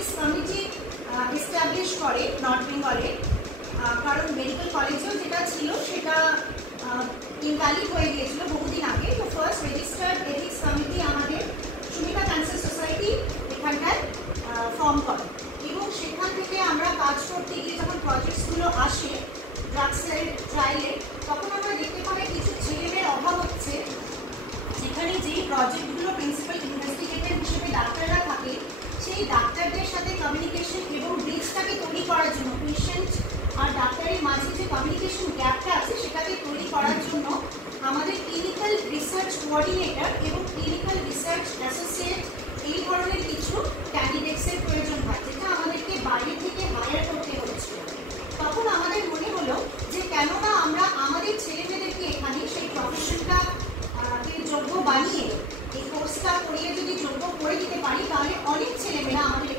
Ethics committee establish করে north বেঙ্গলে, কারণ মেডিকেল কলেজেও যেটা ছিল সেটা ইনভ্যালিড হয়ে গিয়েছিল বহুদিন আগে। তো ফার্স্ট রেজিস্টার্ড এথিক্স কমিটি আমাদের সুমিতা ক্যান্সার সোসাইটি এখানটায় ফর্ম করে, এবং সেখান থেকে আমরা কাজ করতে গিয়ে যখন প্রজেক্টসগুলো আসে ড্রাগসের ট্রায়ালে, তখন আমরা দেখতে পাই কিছু ছেলেমেয়ের অভাব হচ্ছে, যেখানে যেই প্রজেক্টগুলো প্রিন্সিপাল ইনভেস্টিগেটর হিসেবে ডাক্তাররা থাকে, সেই ডাক্তারদের সাথে কমিউনিকেশন এবং ব্রিজটাকে তৈরি করার জন্য, পেশেন্ট আর ডাক্তারের মাঝে যে কমিউনিকেশন গ্যাপটা আছে সেটাকে তৈরি করার জন্য আমাদের ক্লিনিক্যাল রিসার্চ কোঅর্ডিনেটর এবং ক্লিনিক্যাল রিসার্চ অ্যাসোসিয়েট এই ধরনের কিছু ক্যান্ডিডেটসের প্রয়োজন হয়, যেটা আমাদেরকে বাইরে থেকে হায়ার করতে হচ্ছে। তখন আমাদের মনে হলো যে কেননা আমরা আমাদের ছেলেমেয়েদেরকে এখানে সেই প্রফেশনটা যোগ্য বানিয়ে এই কোর্সটা করিয়ে যদি যোগ্য করে দিতে পারি, তাহলে অনেক ছেলেমেয়েরা আমাদের